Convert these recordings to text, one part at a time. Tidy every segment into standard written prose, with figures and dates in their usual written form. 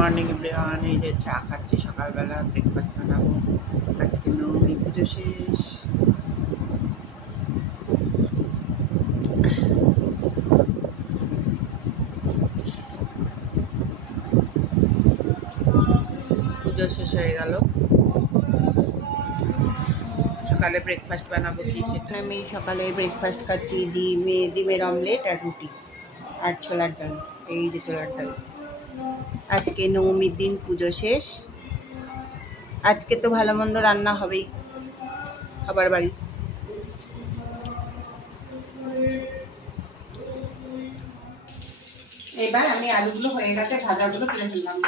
Morning everyone. এই যে চা খাচ্ছি সকালবেলা, ব্রেকফাস্ট বানাবো। আজকে নবমী পুজো শেষ। পুজো শেষ হয়ে গেল, সকালে ব্রেকফাস্ট বানাবো কি সেটা। আমি সকালে ব্রেকফাস্ট খাচ্ছি ডিমের অমলেট আর রুটি আর ছোলার ডাল। এই যে ছোলার ডাল। আজকে নবমীর দিন, পুজো শেষ। আজকে তো ভালো মন্দ রান্না হবেই খাবার বাড়ি। এবার আমি আলুগুলো হয়ে গেছে, ভাজাগুলো তুলে ফেললাম।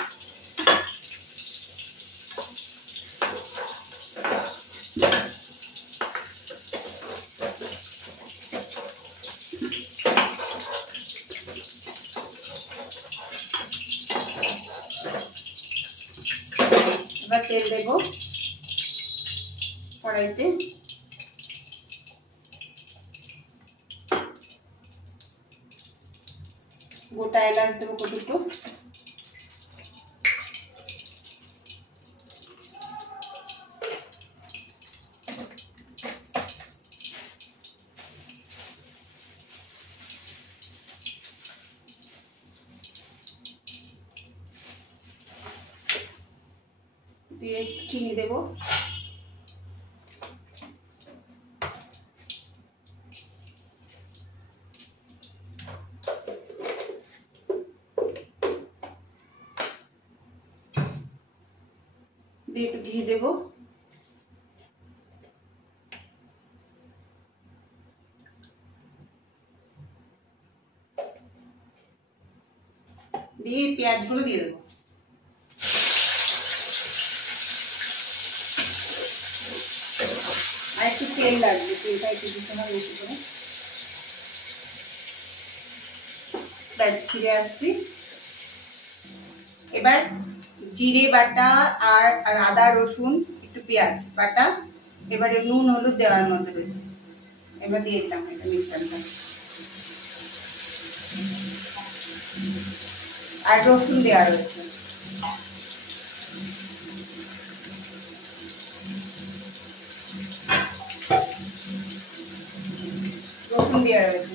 এবার তেল দেবো কড়াইতে। গোটা এলাচ দেবো দুটো, দিয়ে চিনি দেবো। দিয়ে একটু ঘি দেবো। দিয়ে পেঁয়াজগুলো দিয়ে দেবো। আর একটু তেল লাগবে, তেলটা একটু দিতে হবে বেশি করে। ফিরে আসছি। এবার জিরে বাটা আর আদা রসুন একটু পেঁয়াজ বাটা, এবারে নুন হলুদ দেওয়ার মধ্যে রয়েছে। এবার দিয়ে দিলাম এটা মিশ্রণটা, আর রসুন দেওয়া রয়েছে। রসুন দেওয়া রয়েছে।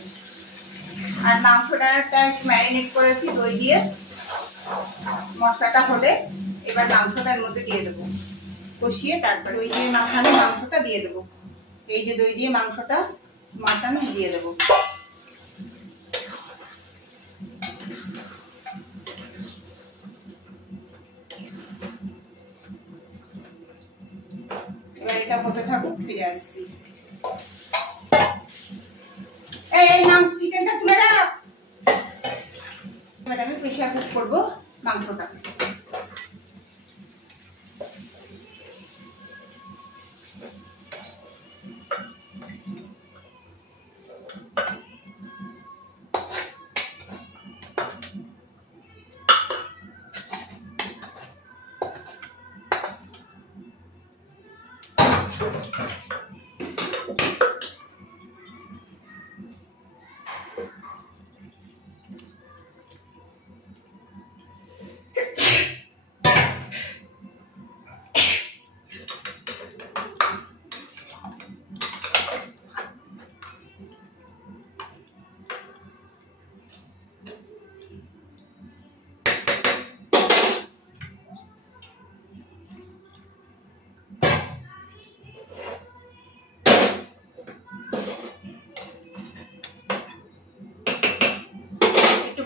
আর মাংসটা একটু ম্যারিনেট করেছি দই দিয়ে। মশলাটা হলে এবার মাংসটার মধ্যে দিয়ে দেবো, কষিয়ে তারপর দই দিয়ে মাখানো মাংসটা দিয়ে দেবো। এই যে দই দিয়ে মাংসটা মাখানো দিয়ে দেবো। এবার এটা হতে থাকুক, ফিরে আসছি। এই মাংস চিকেনটা তুলে রাখ। এবার আমি প্রেসার কুক করবো মাংসটা।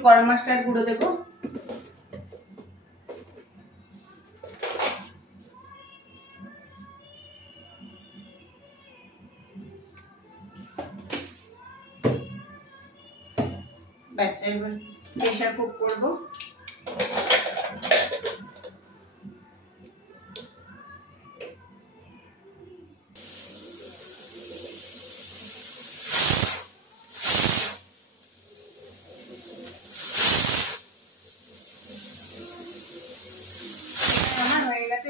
গরম মশলার গুঁড়ো দেবো। ব্যাস, এবার প্রেসার কুক করবো।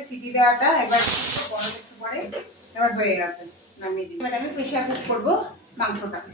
সিটি দেওয়াটা এবার গরম একটু পরে এবার হয়ে গেছে, নামিয়ে দিই। এবার আমি প্রেসার কুক করবো মাংসটাকে।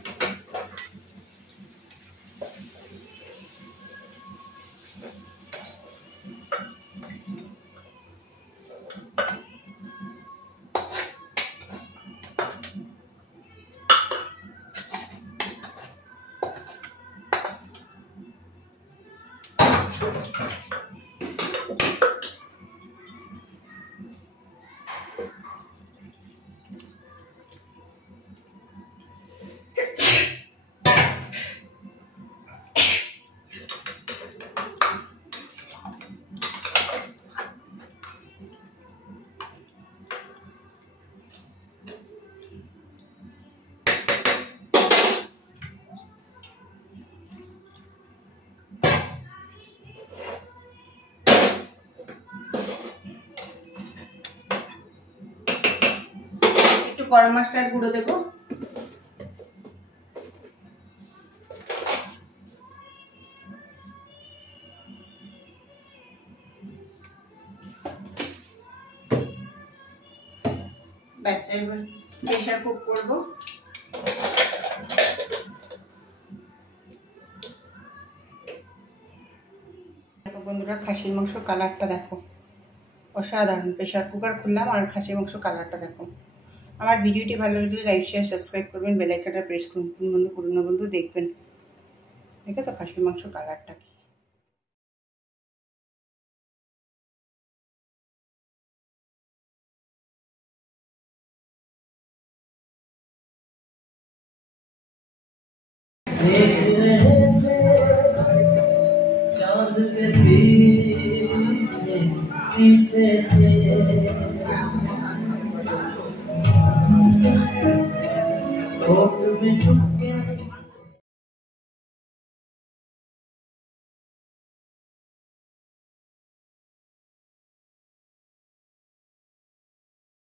একটু গরম মশলার গুঁড়ো দেবো। ব্যাস এবার প্রেশার কুক করবো। দেখো বন্ধুরা, খাসির মাংসর কালারটা দেখো, অসাধারণ। প্রেশার কুকার খুললাম আর খাসির মাংস কালারটা দেখো। আমার ভিডিওটি ভালো লাগলে লাইক শেয়ার সাবস্ক্রাইব করবেন, বেল আইকনটা প্রেস করুন। বন্ধু পুরনো বন্ধু দেখবেন। ঠিক আছে, খাসির মাংস কালারটা কি।